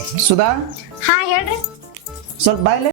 ಸುಧಾ? ಹಾ ಹೇಳ್ರಿ. ಸ್ವಲ್ಪ ಬಾಯ್ಲೆ.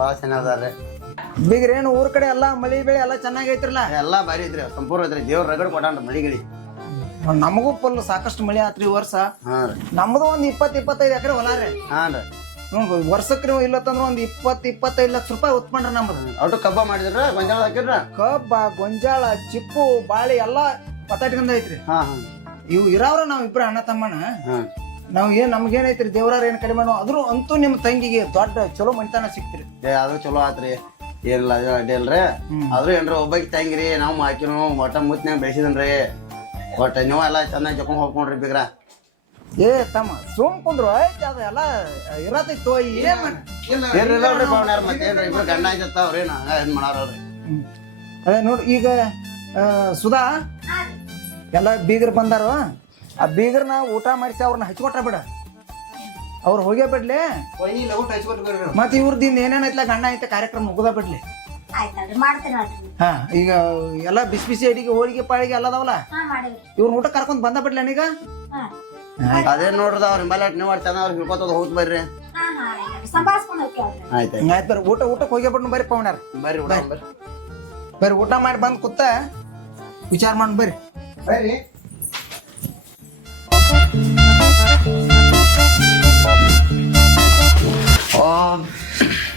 ಭಾಳ ಚೆನ್ನಾಗದಾರ್ರಿ ಬೀಗ್ರೇನು ಊರ್ ಕಡೆ ಎಲ್ಲ ಮಳಿ ಬೆಳೆ ಎಲ್ಲ ಚೆನ್ನಾಗಿ ಐತ್ರಲ್ಲ? ಎಲ್ಲ ಭಾರಿ ಐತ್ರಿ ಸಂಪೂರ್ಣ ಐತ್ರಿ. ದೇವ್ರ ರಗಡ್ ಕೊಟ್ಟಾನ್ರಿ ಮಳಿಗಳಿ. ನಮಗೂ ಫುಲ್ ಸಾಕಷ್ಟು ಮಳಿ ಆತ್ರಿ ಈ ವರ್ಷ. ಹಾಂ ರೀ. ನಮ್ದು ಒಂದ್ ಇಪ್ಪತ್ ಇಪ್ಪತ್ತೈದು ಎಕರೆ ಹೊಲ ರೀ. ಹಾಂ ರೀ. ಹ್ಮ್ ವರ್ಷಕ್ಕೆ ನೀವು ಇಲ್ಲತ್ತಂದ್ರ ಒಂದ್ ಇಪ್ಪತ್ ಇಪ್ಪತ್ತೈದು ಲಕ್ಷ ರೂಪಾಯಿ ಉತ್ಪನ್ನ ನಮ್ದು. ಅವ್ರು ಕಬ್ಬ ಮಾಡಿದ್ರ ಗೊಂಜಾಳ ಹಾಕಿದ್ರ? ಕಬ್ಬ ಗೊಂಜಾಳ ಚಿಪ್ಪು ಬಾಳೆ ಎಲ್ಲ ಪತಾಟ್ಕೊಂಡ್ ಐತ್ರಿ. ಹಾಂ ಹಾಂ. ಇವು ಇರಾವ್ರ ನಾವ್ ಇಬ್ರು ಅಣ್ಣ ತಮ್ಮಣ್ಣ. ಹಾಂ. ನಾವ್ ಏನ್ ನಮ್ಗೇನೈತ್ರಿ ದೇವ್ರಾರ ಏನ್ ಕಡಿಮೆ ಮಾಡೋ ಅದ್ರು ಅಂತೂ ನಿಮ್ ತಂಗಿಗೆ ದೊಡ್ಡ ಚಲೋ ಮನಿತನ ಸಿಕ್ತಿರಿ. ಏ ಅದು ಚಲೋ ಆತ್ರಿ. ಏನಿಲ್ಲ ಅದು ಅಡ್ಡಿ ಇಲ್ರಿ ಆದ್ರೂ ಏನ್ರಿ ಒಬ್ಬಾಕಿ ತಂಗಿರಿ ನಾವು ಹಾಕಿನು ಒಟ್ಟ ಮುತ್ನ್ಯಾಗ ಬೆಳೆಸಿದನ್ರಿ. ಒಟ್ಟ ನೀವು ಎಲ್ಲ ಚೆನ್ನಾಗಿ ಜೊಕೊಂಡ್ ಹೋಗ್ಕೊಂಡ್ರಿ ಬಿಗ್ರ. ಏ ತಮ್ಮ ಸುಮ್ ಕುಂದ್ರು ಐತಿ ಅದು ಎಲ್ಲ ಇರತೈತೋ ಏನ್ ಮಾಡ್ ಮತ್ತೇನ್ರಿ ಇಬ್ರು ಗಂಡ ಅವ್ರೇನು? ಏನ್. ಅದೇ ನೋಡಿ ಈಗ ಆ, ಸುಧಾ ಎಲ್ಲ ಬೀಗರ್ ಬಂದಾರು? ಆ ಬೀಗರ್ನ ಊಟ ಮಾಡಿಸಿ ಅವ್ರನ್ನ ಹಚ್ಕೊಟ್ರ ಬಿಡ. ಅವ್ರು ಹೋಗೇ ಬಿಡ್ಲಿ. ಮತ್ತೆ ಇವ್ರದಿಂದ ಏನೇನೈತ್ಲ ಗಂಡ ಐತೆ ಕಾರ್ಯಕ್ರಮ ಮುಗ್ದ ಬಿಡ್ಲಿ. ಆಯ್ತಲ್ರಿ ಮಾಡ್ತೀನಿ ನೋಡ್ರಿ. ಹಾ ಈಗ ಎಲ್ಲ ಬಿಸಿ ಬಿಸಿ ಅಡಿಗೆ ಹೋಳಿಗೆ ಪಾಳಿಗೆ ಎಲ್ಲ ಅದಾವಲ್ಲ? ಹಾ ಮಾಡಿವ್ರಿ ಇವ್ರನ್ನ ಊಟ ಕರ್ಕೊಂಡ್ ಬಂದ ಬಿಡ್ಲಿ ನನಗ ಹಾ. ನೋಡ್ರದ ಅವ್ರ ಮೇಲೆ ನೀವು ಚೆನ್ನಾಗಿ ಅವ್ರಿಗೆ ಹಿಡ್ಕೊತದ ಹೋಗ್ ಬರ್ರಿ. ಹಾ ಹಾ ಆಯ್ತಲ್ರಿ ಸಂಭಾಳ್ಸ್ಕೊಂಡ್ ಹೋಗ್ತೇವ್ರಿ ಆಯ್ತು ಆಯ್ತು. ಬರ್ರಿ. ಊಟ ಊಟಕ್ಕೆ ಹೋಗೇ ಬಿಡ್ನು ಬರ್ರಿ ಪವನ್ಯಾರ ಬರ್ರಿ ಊಟ ಬರ್ರಿ. ಬರ್ರಿ. ಊಟ ಮಾಡಿ ಬಂದು ಕೂತ ವಿಚಾರ ಮಾಡಿ ಬರ್ರಿ. ಬರ್ರಿ.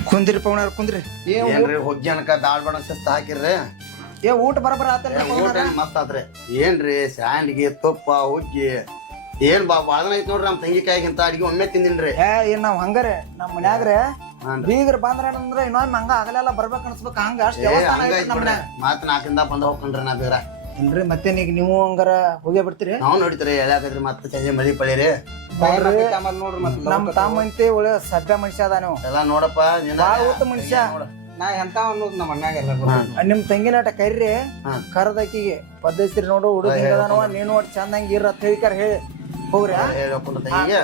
ಕುಂದ್ರಿ ಪವನ್ಯಾರ ಕುಂದ್ರಿ. ಏ ಏನ್ರಿ ಹೊಗ್ಯಾನಕ ದಾಳ್ಬಣ ದಾಳ್ ಬಣ ಶಿಸ್ತ ಹಾಕಿರ್ರಿ? ಏ ಊಟ ಬರಬರ ಆತಲ್ಲ ಊಟ ಏನ್ ಮಸ್ತ್ ಆತ್ರಿ. ಏನ್ರಿ ಸ್ಯಾಂಡ್ಗಿ ತುಪ್ಪ ಹುಗ್ಗಿ ಏನ್ ಬಾ ಅದನ್ನ ಐತ್ ನೋಡ್ರಿ ನಮ್ ತಂಗಿ ಕಾಯಿಗಿಂತ ಅಡಿಗೆ ಒಮ್ಮೆ ತಿಂದಿನ್ರಿ. ಏ ಏನ್ ನಾವ್ ಹಂಗಾರೆ ನಮ್ ಮನ್ಯಾಗ್ರೆ. ಬೀಗ್ರ ಬಂದ್ರ ಅಂದ್ರ ಇನ್ನೊಮ್ಮೆ ಹಂಗ ಆಗಲೆಲ್ಲ ಬರ್ಬೇಕು ಅನ್ಸ್ಬೇಕು. ಹಂಗ ಅಷ್ಟೇ ಮಾತ್ ನಾಲ್ಕಿಂದ ಬಂದ ಹೋಗ್ಕೊಂಡ್ರಿ ನಾ ಬೇರ. ಇಲ್ರಿ ಮತ್ತೆ ಈಗ ನೀವು ಹಂಗಾರ ಹೋಗೇ ಬಿಡ್ತೀರಿ ನಾವು ನೋಡಿದ್ರಿ ಎಳ್ಯಾಕೈತ್ರಿ ಮತ್ತೆ ಚಂಜೆ ಮಳಿ ಪಳಿ ರೀ ನಮ್ ತಮ್ಮ ಅಂತೆ ಒಳ್ಳೆ ಸಭ್ಯ ಮನುಷ್ಯ ಅದ ನೀವು ಎಲ್ಲ ನೋಡಪ್ಪ ನಿನ್ನ ಬಾಳ ಉತ್ತ ಮನುಷ್ಯ. ನಾ ಎಂತ ಅನ್ನೋದು ನಮ್ಮ ಅಣ್ಣಾಗ ಎಲ್ಲ ನಿಮ್ ತಂಗಿನಾಟ ಕರ್ರಿ ಹಾ. ಕರ್ದಕಿಗೆ ಪದ್ಧತಿ ನೋಡು ಹುಡುಗ ಹಿಂಗದಾನವ ನೀನು ಒಟ್ಟು ಚಂದಂಗ ಇರ ಅಂತ ಹೇಳಿಕರ್ ಹೇಳಿ. ಹೋಗ್ರಿ ಆ? ಹೇಳ್ಕೊಂಡ ತಂಗಿಗೆ.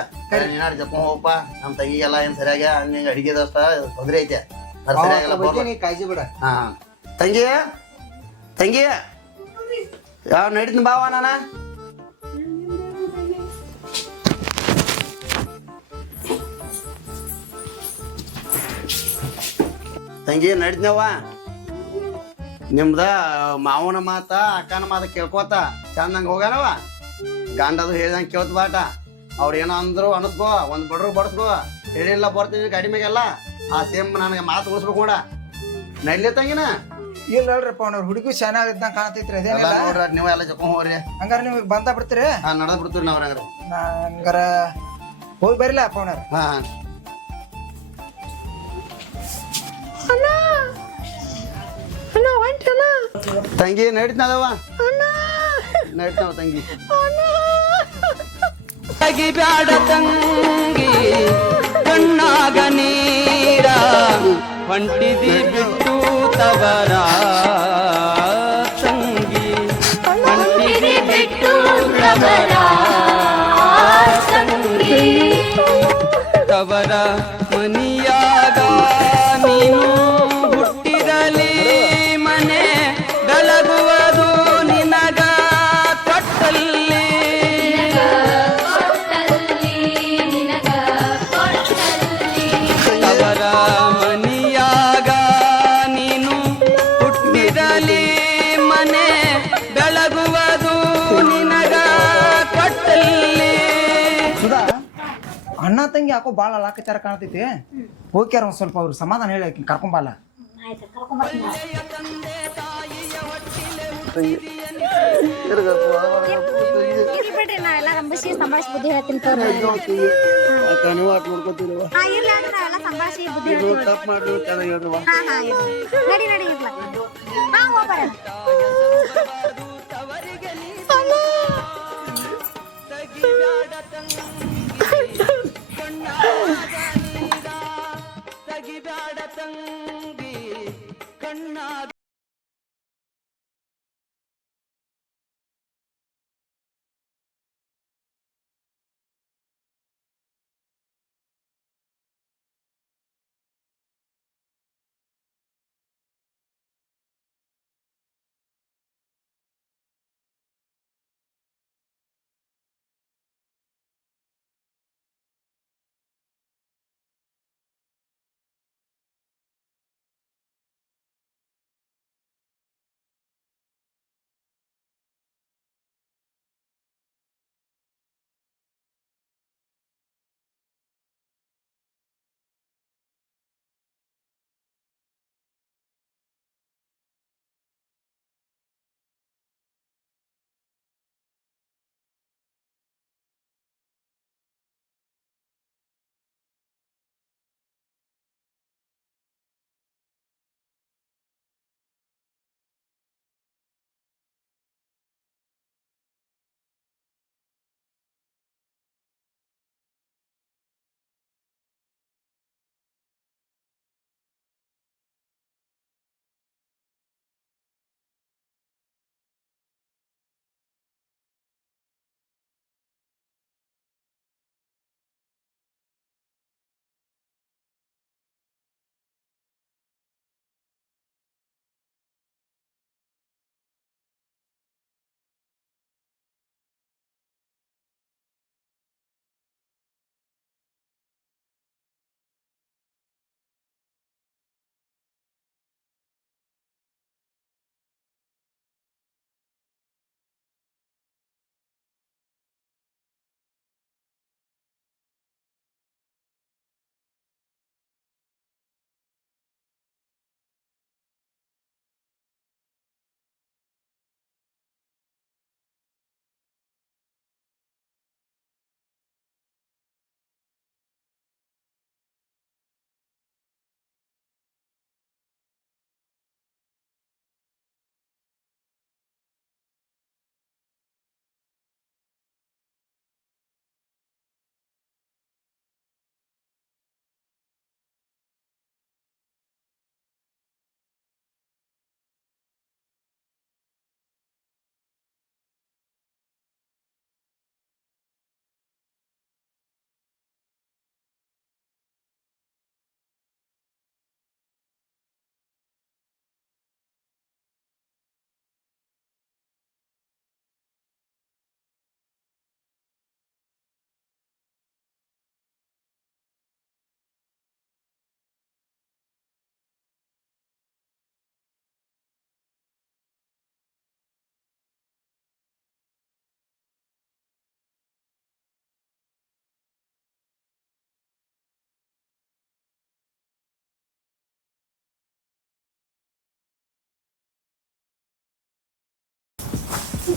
ನೀನಾಡ್ ಜಪ್ಕೊಂಡ್ ಹೋಗಪ್ಪ. ನಮ್ ತಂಗಿಗೆಲ್ಲ ಏನ್ ಸರಿಯಾಗಿ ಹಂಗ ಅಡಿಗೆ ದೋಸ್ತ ತೊಂದ್ರೆ ಐತೆ. ಸರಿಯಾಗಿಲ್ಲ ಬಗ್ಗೆ ನೀ ಕಾಳಜಿ ಬಿಡ. ಹಾ. ತಂಗಿ ತಂಗಿ. ಯಾವ ನಡೀತೀನಿ ಬಾವ ನಾನ? ತಂಗಿ ನಡಿದ್ನವ ನಿಮ್ದ ಮಾವನ ಮಾತ, ಅಕ್ಕನ ಮಾತ ಕೇಳ್ಕೊತ ಚಂದಂಗ ಹೋಗ್ಯಾನವ ಗಂಡದು ಹೇಳ್ದಂಗ ಕೇಳ್ತ ಬಾಟ. ಅವ್ರು ಏನೋ ಅಂದ್ರು ಅನಿಸ್ಕೋ, ಒಂದು ಬಡ್ರು ಬಡಸ್ಕೋ. ಹೇಳಿಲ್ಲ ಬರ್ತೀನಿ ಗಾಡಿ ಮ್ಯಾಗೆಲ್ಲ ಆ ಸೇಮ್ ನನಗೆ ಮಾತು ಉಳಿಸ್ಬೇಕು ಕೂಡ. ನಡ್ಲಿ ತಂಗಿನ. ಇಲ್ಲ ಅಲ್ರಪ್ಪ ಅವ್ನ ಹುಡುಗಿ ಚೆನ್ನಾಗ್ ಕಾಣತೈತ್ರಿ ಅದೇನಿಲ್ಲ? ನೋಡ್ರಿ ನೀವು ಎಲ್ಲ ಜೊಕೊಂಡ್ ಹೋಗ್ರಿ. ಹಂಗಾರ ನೀವು ಬಂದ ಬಿಡ್ತೀರಿ? ಹಾ ನಡದ್ ಬಿಡ್ತೀರಿ ನಾವ್ ಹಂಗಾರ. ನಾ ಹಂಗಾರ ಹೋಗಿ ಬರಿಲ್ಲ ಅಪ್ಪ ಅವ್ನವ್ರ? ಹಾ ತಂಗಿ ನಡೀತಾನವ ನಡೀತಾವ ತಂಗಿ ಬ್ಯಾಡ ತಂಗಿ ಕಣ್ಣಾಗ ನೀರ ಹೊಂಟಿದಿ ಬಿಟ್ಟು ತವರ ತಂಗಿ ಹೊಂಟಿದಿ ಬಿಟ್ಟು ತವರ ತವರ ಮನಿಯಾಗ ನೀನು ಹುಟ್ಟಿರಲಿ ಅಣ್ಣ ತಂಗಿ ಯಾಕೋ ಭಾಳ ಲಾಕಚಾರ ಕಾಣ್ತೈತಿ. ಹೋಗ್ಯಾರ ಒಂದ್ ಸ್ವಲ್ಪ ಅವ್ರು ಸಮಾಧಾನ ಹೇಳಿ ಕರ್ಕೊಂಬಲ್ಲ ಆಯ್ತು ಕರ್ಕೊಂಬರ್ತೀನಿ ಇರ್ಲಿ ಬಿಡ್ರಿ ನಾ ಎಲ್ಲ ರಂಬಿಸಿ ಸಂಭಾಳಿಸಿ ಬುದ್ಧಿ ಹೇಳ್ತೀನಿ ತೋರಿ ಅಕ್ಕ ನೀವು ಆಟ ನೋಡ್ಕೊತೀರವ ಹಾ ಇರ್ಲಿ ಅಂದ್ರೆ ನಾ ಎಲ್ಲ ಸಂಭಾಳಿಸಿ ಬುದ್ಧಿ ಹೇಳ್ತೀನಿ ತಪ್ಪು ಮಾಡಿ ಚೆನ್ನಾಗಿ ಹೇಳ್ರವ ಹಾ ಹಾ ಇರ್ಲಿ. ನಡಿ ನಡಿ ಇರ್ಲ ಹಾ ಹೋಗ್ಬರ ತಗಿಬ್ಯಾಡ ತಂಗಿ ಕಣ್ಣಾಗ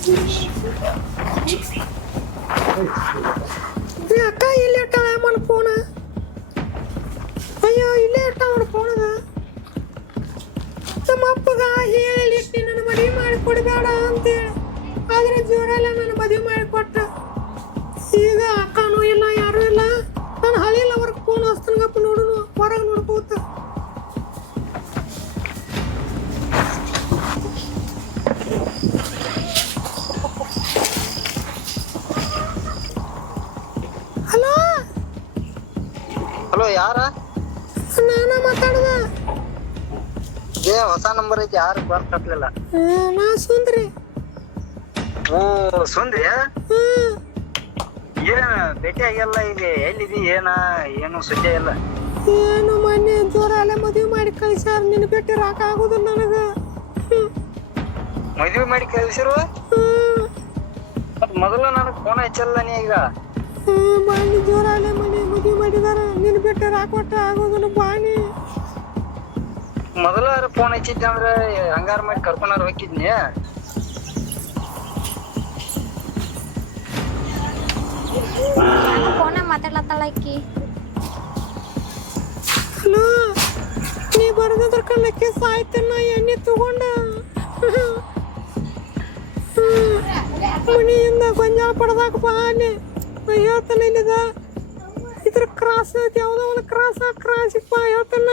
ಈ ಅಕ್ಕ ಇಲ್ಲಿ ಇಟ್ಟಾಳ ಅಮ್ಮನ ಫೋನ ಅಯ್ಯೋ ಇಲ್ಲೇ ಇಟ್ಟಾಳ ಫೋನದ ನಮ್ಮ ಅಪ್ಪಗ ಹೇಳಿ ಇಟ್ಟು ನನ್ನ ಮದುವೆ ಮಾಡಿ ಕೊಡಬೇಡ ಅಂತೇಳಿ ಆದ್ರೆ ಜೋರಲ್ಲ ನನ್ನ ಮದುವೆ ಮಾಡಿ ನಂಬರ್ ಐತಿ ಯಾರು ಬರ್ತಟ್ಲಿಲ್ಲ ಆ, ನಾ ಸುಂದ್ರಿ. ಓ ಸುಂದ್ರಿ ಏನ ಭೇಟಿ ಆಗಿಲ್ಲ ಈಗ ಎಲ್ಲಿದಿ ಏನ ಏನು ಸುದ್ದಿ ಇಲ್ಲ? ಏನು ಮೊನ್ನೆ ಜೋರ ಮದುವೆ ಮಾಡಿ ಕಳಿಸ್ಯಾರ ನಿನ್ನ ಭೇಟಿ ರಾಕ ಆಗುದಿಲ್ಲ ನನಗ. ಮದುವೆ ಮಾಡಿ ಕಳ್ಸಿರು? ಮೊದಲು ನನಗ್ ಫೋನ್ ಹಚ್ಚಲ್ಲ ನೀ ಈಗ. ಬಾಣಿ ಜೋರ ಅಲ್ಲೇ ಮನೆ ಮದುವೆ ಮಾಡಿದಾರ ನಿನ್ನ ಭೇಟಿ ರಾಕ ಒಟ್ಟ ಆಗೋದಿಲ್ಲ ಬಾಣಿ. ಮೊದಲ ಫೋನ್ ಹಚ್ಚಿದ್ದೆ ಅಂದ್ರೆ ಹಂಗಾರ ಮಾಡಿ ಕರ್ಕೊಂಡಾರ ಹೋಗಿದ್ನಿ ಫೋನಾಗ ಮಾತಾಡ್ಲತ್ತಾಳ ಆಕಿ ಹಲೋ ನೀ ಬರದ್ರ ಕಣ್ಣಕ್ಕೆ ಸಾಯ್ತೇನ ಎಣ್ಣೆ ತಗೊಂಡ ಹ್ಮ್. ಮನೆಯಿಂದ ಗೊಂಜಾಳ ಪಡ್ದಾಕ ಬಾನೆ ನಾ ಹೇಳ್ತಾನೆ ಇಲ್ಲಿದ ಇದ್ರ ಕ್ರಾಸ್ ಐತಿ ಯಾವುದೋ ಒಂದು ಕ್ರಾಸ್ ಆ ಕ್ರಾಸ್ ಬಾ ಹೇಳ್ತಾನ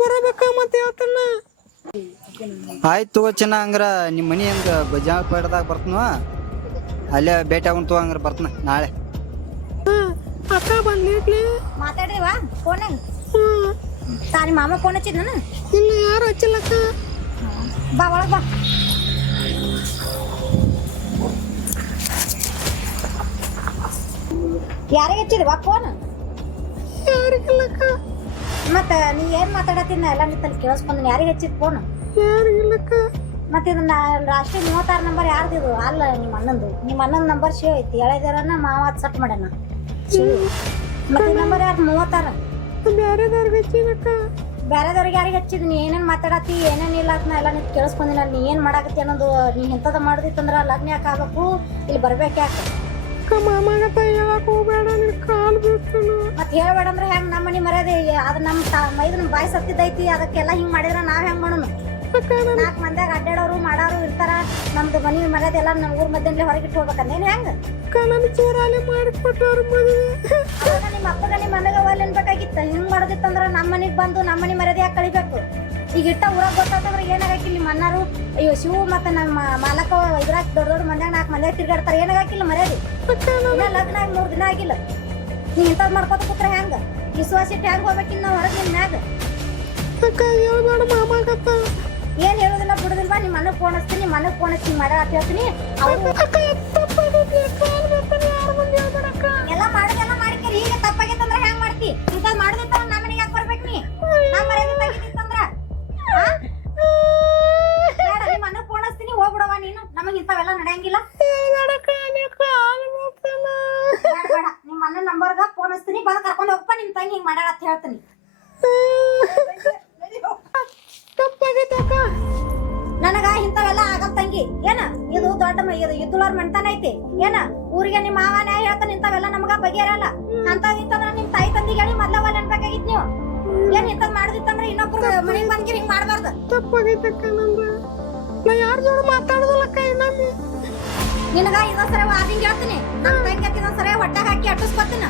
ಬರಬೇಕ ಮತ್ತೆ ಹೇಳ್ತಾನ ಆಯ್ತು ತಗೋ ಚೆನ್ನ ಹಂಗ್ರ ನಿಮ್ಮ ಮನಿ ಹಂಗ ಬಜಾರ್ ಪೇಟದಾಗ ಬರ್ತನ ಅಲ್ಲೇ ಭೇಟಿ ಆಗೋಣ ತಗೋ ಹಂಗ್ರ ಬರ್ತನ ನಾಳೆ. ಅಕ್ಕ ಬಂದ್ಲಿಟ್ಲಿ ಮಾತಾಡಿವ ಫೋನಾಗ ಹ್ಮ್. ತಾ ನಿಮ್ಮ ಮಾಮ ಫೋನ್ ಹಚ್ಚಿದ್ನ? ಇಲ್ಲ ಯಾರು ಹಚ್ಚಿಲ್ಲಕ್ಕ ಬಾ ಒಳಗ ಬಾ. ಯಾರಿಗೆ ಹಚ್ಚಿದ್ವಾ ಫೋನ್? ಯಾರಿಗಿಲ್ಲಕ್ಕ ಮತ್ತ ನೀ ಏನ್ ಮಾತಾಡತ್ತಿನ? ಎಲ್ಲ ನಿಂತಲ್ಲಿ ಕೇಳಿಸ್ಕೊಂಡು ಯಾರಿಗೆ ಹಚ್ಚಿದ್ ಫೋನ್ ಮತ್ತೆ ಇದನ್ನ ರಾಷ್ಟ್ರೀಯ ಮೂವತ್ತಾರು ನಂಬರ್ ಯಾರ್ದಿದು ಅಲ್ಲ ನಿಮ್ಮ ಅಣ್ಣಂದು. ನಿಮ್ಮ ಅಣ್ಣನ ನಂಬರ್ ಶಿವ ಐತಿ. ಎಳೆದಾರನ ಮಾವ ಸಟ್ ಮಾಡ್ಯಾನ. ಮತ್ತೆ ನಂಬರ್ ಯಾರು ಮೂವತ್ತಾರ. ಬೇರೆದವ್ರಿಗೆ ಹಚ್ಚಿನಕ್ಕ. ಬೇರೆದವ್ರಿಗೆ ಯಾರಿಗೆ ಹಚ್ಚಿದ್? ನೀ ಏನೇನು ಮಾತಾಡತಿ ಏನೇನು ಇಲ್ಲ ಅಂತ ಎಲ್ಲ ನಿಂತು ಕೇಳಿಸ್ಕೊಂಡಿನ ನೀ ಏನು ಮಾಡಾಕತ್ತಿ ಅನ್ನೋದು ನೀ ಇಂಥದ್ದು ಮಾಡಿದಿತ್ತಂದ್ರೆ ಲಗ್ನ ಯಾಕೆ ಆಗಬೇಕು? ಇಲ್ಲಿ ಬರ್ಬೇಕು ಯಾಕೆ? ಅಕ್ಕ ಮಾಮಾಗತ್ತ ಹೇಳಕ್ ಹೋಗ್ಬೇಡ ನಿನ್ ಕಾಲ್ ಬೀಳ್ತಾನು ಹೇಳ್ಬೇಡ ಅಂದ್ರೆ ಹೆಂಗ್ ನಮ್ಮ ಮನೆ ಮರ್ಯಾದೆ? ಅದು ನಮ್ಮ ಮೈದ್ ನಮ್ ಬಾಯಿ ಸತ್ತಿದ್ದೈತಿ ಅದಕ್ಕೆಲ್ಲ ಹಿಂಗ್ ಮಾಡಿದ್ರ ನಾವ್ ಹೆಂಗ್ ಮಾಡೋಣ ನಾಲ್ಕು ಮಂದ್ಯಾಗ ಅಡ್ಡಾಡೋರು ಮಾಡಾರು ಇರ್ತಾರ ನಮ್ದು ಮನಿ ಮರ್ಯಾದೆ ಎಲ್ಲ ನಮ್ಮ ಊರ್ ಮಧ್ಯದಲ್ಲಿ ಹೊರಗಿಟ್ಟು ಇಟ್ಟು ಹೆಂಗ್? ಅಕ್ಕ ನನ್ ಜೋರಾಲೆ ಮಾಡಿಕೊಟ್ಟಾರ ಮದುವೆ. ನಿಮ್ಮ ಅಪ್ಪಗ ನಿಮ್ಮ ಮನೆಗೆ ಒಲ್ ಅನ್ಬೇಕಾಗಿತ್ತ ಹಿಂಗ್ ಮಾಡೋದಿತ್ತಂದ್ರ ನಮ್ಮ ಮನಿಗ್ ಬಂದು ನಮ್ಮ ಮನಿ ಮರ್ಯಾದೆ ಯಾಕೆ ಕಳಿಬೇಕು? ಈಗ ಇಟ್ಟ ಊರಾಗ ಗೊತ್ತಾತಂದ್ರ ಏನಾಗಕ್ಕಿಲ್ಲ ನಿಮ್ಮ ಅನ್ನಾರು ಅಯ್ಯೋ ಶಿವು ಮತ್ತೆ ನಮ್ಮ ಮಾಲಕ ಇದ್ರಾಗ ದೊಡ್ಡ ದೊಡ್ಡ ಮನೆ ನಾಲ್ಕು ಮನೆ ತಿರ್ಗಾಡ್ತಾರೆ. ಏನಾಗಕ್ಕಿಲ್ಲ ಮರ್ಯಾದಿ? ಲಗ್ನ ಆಗಿ ಮೂರು ದಿನ ಆಗಿಲ್ಲ. ನೀ ಇಂಥದ್ ಮಾಡ್ಕೊತ ಕೂತ್ರ ಹೆಂಗ ವಿಶ್ವಾಸ ಇಟ್ಟು ಹೆಂಗ್ ಹೋಗ್ಬೇಕಿನ್ನ ಹೊರಗ್ ನಿಮ್ಮ ಮ್ಯಾಗ? ಏನ್ ಹೇಳೋದಿಲ್ಲ ಬಿಡುದಿಲ್ವಾ ನಿಮ್ಮ ಮನಕ್ ಫೋನ್ ಹಚ್ತೀನಿ ನಿಮ್ಮ ಅಣ್ಣಗ್ ಫೋನ್ ಹಚ್ಚಿ ಮಾಡ ಅಂತ ಹೇಳ್ತೀನಿ. ಎಲ್ಲ ಮಾಡೋದೆಲ್ಲ ಮಾಡಿಕರಿ ಈಗ ತಪ್ಪಾಗಿತ್ತಂದ್ರೆ ಹೆಂಗ್ ಮಾಡ್ತಿ? ಇಂತ ಮಾಡೋದಿತ್ತಂದ್ರ ನಮ್ಮ ಮನೆಗೆ ಯಾಕೆ ಬರ್ಬೇಕು ನೀ? ನಮ್ಮ ಮರ್ಯಾದೆ ತಂಗಿ ಹಿಂಗ್ ಮಾಡ್ಯಾಳ ಅಂತ ಹೇಳ್ತೀನಿ. ನನಗ ಇಂಥವೆಲ್ಲ ಆಗಲ್ ತಂಗಿ. ಏನ? ಇದು ದೊಡ್ಡ ಇದು ಇದ್ದುಳರ್ ಮೆಣ್ತಾನ ಐತಿ. ಏನ? ಊರಿಗೆ ನಿಮ್ಮ ಮಾವ ನ್ಯಾಯ ಹೇಳ್ತಾನ, ಇಂಥವೆಲ್ಲ ನಮಗ ಬಗೆಯರಲ್ಲ ಅಂತ ಇಂತಂದ್ರ ನಿಮ್ ತಾಯಿ ತಂದಿಗೆ ಹೇಳಿ ಮೊದ್ಲ ಒಲೆ ಅನ್ಬೇಕಾಗಿತ್ ನೀವು. ಏನ್ ಇಂಥದ್ ಮಾಡುದಿತ್ತಂದ್ರ ಇನ್ನೊಬ್ರು ಮನೆಗ್ ಬಂದ್ಗೆ ಹಿಂಗ್ ಮಾಡ್ಬಾರ್ದು. ತಪ್ಪಾಗೈತಕ್ಕ ನಂದು. ನಾ ಯಾರ ಜೋಡ ಮಾತಾಡೋದಿಲ್ಲ ಅಕ್ಕ ಇನ್ನೊಮ್ಮೆ ನಿನಗ ಇದೊಂದ್ಸರಿ ವಾರ್ನಿಂಗ್ ಹೇಳ್ತೀನಿ. ನಮ್ ತಂಗಿ ಇದೊಂದ್ಸರಿ ಹೊಟ್ಟೆಗ್ ಹಾಕಿ ಅಟ್ಟಿಸ್ಕೊತೀನಿ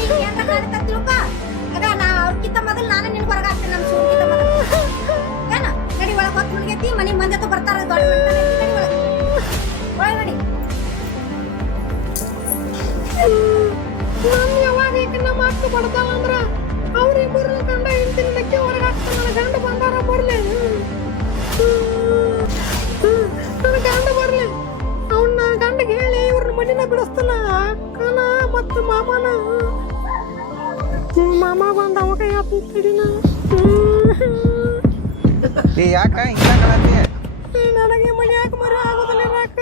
ಹಿಂಗ್ ಏನ್ರ ಕಾಣ್ತ ತಿಳ್ಕ. ಅದ ನಾ ಅವ್ರಕ್ಕಿಂತ ಮೊದಲು ನಾನು ನಿನ್ ಹೊರಗ ಹಾಕ್ತೀನಿ ನಮ್ ಶಿವಕ್ಕಿಂತ ಮೊದಲು. ಏನ? ನಡಿ ಒಳಗ್ ಹೊತ್ತು ಮುನ್ಗೈತಿ ಮನಿಗ್ ಮಂದಿ ಬರ್ತಾರ ದೊಡ್ಡ ಒಳಗ್. ನಡಿ ನಾನು ಯಾವಾಗ ಈಗ ಮಾತು ಅಕ್ಕ ಬಡ್ತಾಳ ಅಂದ್ರ ಅವ್ರಿಬ್ಬರು ಗಂಡ ಹೆಂಡತಿ ನಕ್ಕೆ ಹೊರಗೆ ಹಾಕ್ತಾನ ನನ್ನ ಗಂಡ ಬಂದಾರ ಬರ್ಲಿ. ಹೇಳಿ ಬಿಡಿಸ್ತಲ್ಲ? ಬಿಡಿಸ್ತಾನ ಅಕ್ಕನ ಮತ್ತು ಮಾಮನ. ಹ್ಮ್, ಮಾಮ ಬಂದ ಅವಾಗ ಯಾಕೆ ತಡಿನ ಏ ಯಾಕ? ಹಿಂಗ ಕಾಣತಿ ನನಗೆ ಮನೆ ಯಾಕೆ ಮರಿ ಆಗೋದಿಲ್ಲ ರಾಕ?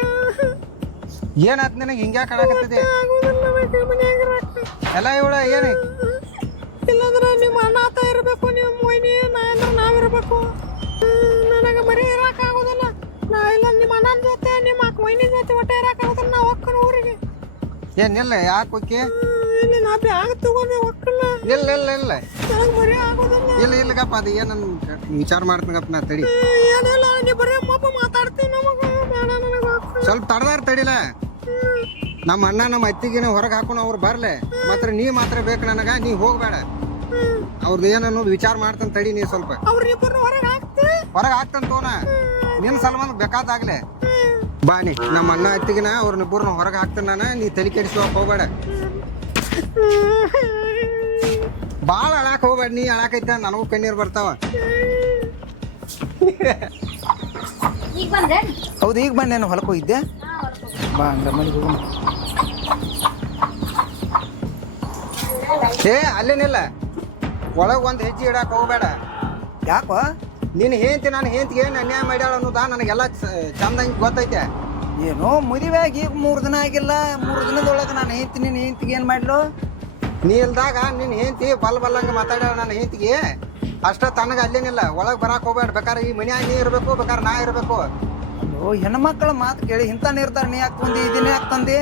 ಏನಾತ್ ನಿನಗೆ? ಹಿಂಗ್ಯಾಕೆ ಕಾಣಕತ್ತಿದೆ ಆಗೋದಿಲ್ಲ ಮನ್ಯಾಗ ಇರಾಕ ಎಲ್ಲ ಇವಳ ಏನ್? ಏನ್ ಇಲ್ಲ ಯಾಕೆ ಹೋಗಿ ಇಲ್ಲಿ ನಾ ಬ್ಯಾಗ್ ತಗೊಂಡೆ ಇಲ್ಲ ಇಲ್ಲ ಇಲ್ಲ ನನಗೆ ಮರಿ ಆಗೋದಿಲ್ಲ. ಇಲ್ಲ ಇಲ್ಲಗಪ್ಪ ಅದು ಏನು ವಿಚಾರ ಮಾಡ್ತೀನಪ್ಪ ನಾ ತಡಿ. ಏನಿಲ್ಲ ನೀ ಬರೀ ಮಾತಾಡ್ತೀನಿ ನಮಗೆ. ಬೇಡ ನನಗೆ ಒಕ್ಕಲ್ಲ. ಸ್ವಲ್ಪ ತಡದಾರ ತಡಿಲ. ನಮ್ಮ ಅಣ್ಣ ನಮ್ಮ ಅತ್ತಿಗಿನ ಹೊರಗೆ ಹಾಕೊಂಡು ಅವ್ರು ಬರ್ಲೆ. ಮಾತ್ರ ನೀ ಮಾತ್ರ ಬೇಕು ನನಗ ನೀ ಹೋಗ್ಬೇಡ. ಅವ್ರದ್ದು ಏನನ್ನೋದು ವಿಚಾರ ಮಾಡ್ತಾನೆ ತಡಿ ನೀ ಸ್ವಲ್ಪ. ಅವ್ರಿಬ್ಬರು ಹೊರಗೆ ಹಾಕ್ತಿ. ಹೊರಗೆ ಹಾಕ್ತಾನೆ ತೋನ. ನಿನ್ನ ಸಲುವಾಗಿ ಬೇಕಾದಾಗ್ಲೆ. ಬಾ ನೀ. ನಮ್ಮ ಅಣ್ಣ ಅತ್ತಿಗಿನ ಅವ್ರನ್ನಿಬ್ಬರನ್ನ ಹೊರಗೆ ಹಾಕ್ತಾನ ನಾನು. ನೀ ತಲೆ ಕೆಡಿಸ್ಕೋಕ್ ಹೋಗ್ಬೇಡ. ಭಾಳ ಅಳಾಕ್ ಹೋಗ್ಬೇಡ ನೀ ಅಳಾಕೈತ ನನಗೂ ಕಣ್ಣೀರು ಬರ್ತಾವ. ಹೌದು ಈಗ ಬಂದೆ. ನಾನು ಹೊಲಕ್ಕೆ ಹೋಗಿದ್ದೆ. ಬಾ ಮನೆಗೆ ಹೋಗೋಣ ಏ ಅಲ್ಲೇನಿಲ್ಲ ಒಳಗೆ ಒಂದು ಹೆಜ್ಜೆ ಇಡಕ್ಕೆ ಹೋಗ್ಬೇಡ. ಯಾಕೋ? ನೀನು ಹೇಂತಿ ನಾನು ಹೇಂತಿಗೆ ಏನು ಅನ್ಯಾಯ ಮಾಡ್ಯಾಳ ಅನ್ನೋದ ನನಗೆಲ್ಲ ಚಂದಂಗೆ ಗೊತ್ತೈತೆ. ಏನೋ ಮದುವೆ ಆಗಿ ಈಗ ಮೂರು ದಿನ ಆಗಿಲ್ಲ ಮೂರು ದಿನದೊಳಗೆ ನಾನು ಹೇಂತಿ ನೀನು ಹೇಂತಿಗೆ ಏನು ಮಾಡ್ಲು? ನೀ ಇಲ್ದಾಗ ನಿನ್ನ ಹೇಂತಿ ಬಲ್ ಬಲ್ಲಂಗೆ ಮಾತಾಡ್ಯಾಳ ನನ್ನ ಹೇಂತಿಗೆ ಅಷ್ಟ ತನಗೆ ಅಲ್ಲೇನಿಲ್ಲ ಒಳಗೆ ಬರಕ್ಕೆ ಹೋಗ್ಬೇಡ. ಬೇಕಾದ್ರೆ ಈ ಮನ್ಯಾಗ ನೀ ಇರಬೇಕು ಬೇಕಾದ್ರೆ ನಾ ಇರಬೇಕು. ಓ ಹೆಣ್ಮಕ್ಳ ಮಾತು ಕೇಳಿ ಇಂಥ ನಿರ್ಧಾರ ನೀ ಯಾಕೆ ತಂದಿ ಇದನ್ನ ಯಾಕೆ ತಂದಿ?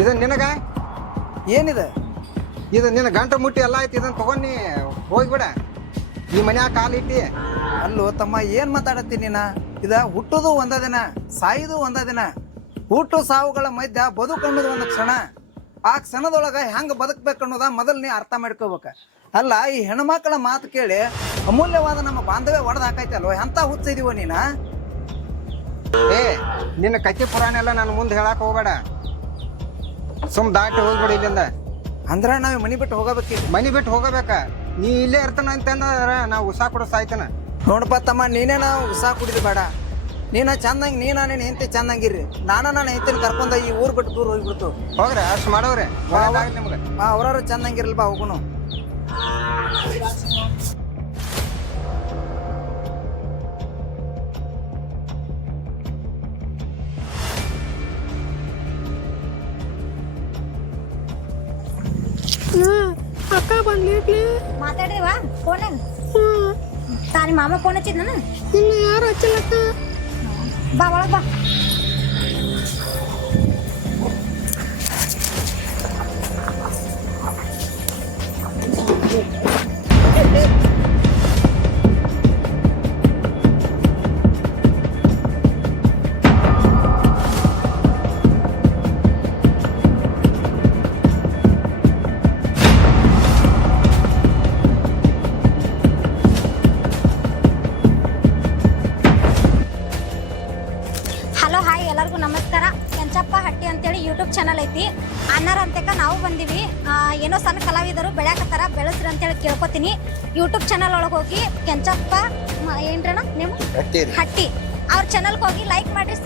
ಇದು ನಿನಗ? ಏನಿದೆ? ಇದು ನಿನ್ನ ಗಂಟು ಮುಟ್ಟಿ ಎಲ್ಲ ಆಯ್ತು ಇದನ್ನು ತೊಗೊಂಡು ನೀ ಹೋಗ್ಬಿಡ. ಈ ಮನ್ಯಾಗ ಕಾಲಿಟ್ಟಿ ಅಲ್ಲೂ ತಮ್ಮ, ಏನ್ ಮಾತಾಡತ್ತೀನಿ ನೀನ? ಇದ ಹುಟ್ಟುದು ಒಂದ ದಿನ, ಸಾಯುದು ಒಂದ ದಿನ. ಹುಟ್ಟು ಸಾವುಗಳ ಮಧ್ಯ ಬದುಕನ್ನೋದು ಒಂದು ಕ್ಷಣ. ಆ ಕ್ಷಣದೊಳಗ ಹೆಂಗ ಬದುಕ್ಬೇಕು ಅನ್ನೋದ ಮೊದಲು ನೀ ಅರ್ಥ ಮಾಡ್ಕೋಬೇಕ. ಅಲ್ಲ, ಈ ಹೆಣ್ಮಕ್ಳ ಮಾತು ಕೇಳಿ ಅಮೂಲ್ಯವಾದ ನಮ್ಮ ಬಾಂಧವ್ಯ ಒಡೆದ ಹಾಕೈತೆ ಅಲ್ವ ಎಂತ ಹುಚ್ಚಿದೀವ ನೀನ? ಏ, ನಿನ್ನ ಕಚ್ಚಿ ಪುರಾಣ ಎಲ್ಲ ನಾನು ಮುಂದೆ ಹೇಳಕ್ ಹೋಗ್ಬೇಡ. ಸುಮ್ ದಾಟಿ ಹೋಗ್ಬಿಡಿ ಇಲ್ಲಿಂದ. ಅಂದ್ರ ನಾವ್ ಮನಿ ಬಿಟ್ಟು ಹೋಗಬೇಕು ಮನಿ ಬಿಟ್ಟು ಹೋಗಬೇಕ. ನೀ ಇಲ್ಲೇ ಇರ್ತಾನ ಅಂತಂದ್ರ ನಾ ಉಸಾ ಕೊಡೋ ಸಾಯ್ತಾನ. ನೋಡಪ್ಪ ತಮ್ಮ ನೀನೇ ನಾ ಉಸಾ ಕುಡಿದು ಬೇಡ. ನೀನ ಚಂದಂಗ್ ನೀನ ನೀನ್ ಹೆಂಡತಿ ಚಂದಂಗಿರ್ರಿ. ನಾನ ನನ್ನ ಹೆಂತಿನ ಕರ್ಕೊಂಡ ಈ ಊರ್ ಬಿಟ್ಟು ದೂರ ಹೋಗ್ಬಿಡ್ತು. ಹೋಗ್ರಿ ಅಷ್ಟು ಮಾಡವ್ರೆ ನಿಮ್ಗೆ. ಅವ್ರವ್ರು ಚಂದಂಗಿರಲ್ ಬಾ ಹೋಗುನು? ಅಕ್ಕ ಬಂದ್ಲಿಟ್ಲಿ ಮಾತಾಡಿವಾ ಫೋನ್ ತಾನಿ ಮಾಮ ಫೋನ್ ಹಚ್ಚಿದ್ ನಾನು ಇನ್ನು ಯಾರು ಹಚ್ಚಲಕ್ಕ? ಬಾ ಒಳಗ್ ಬಾ. ಯೂಟ್ಯೂಬ್ ಚಾನಲ್ ಒಳಗೆ ಹೋಗಿ ಕೆಂಚಪ್ಪ ಮ- ಏನ್ರಣ ನೀವು? ಹಟ್ಟಿ ಅವ್ರ ಚಾನಲ್ಗೆ ಹೋಗಿ ಲೈಕ್ ಮಾಡ್ರಿ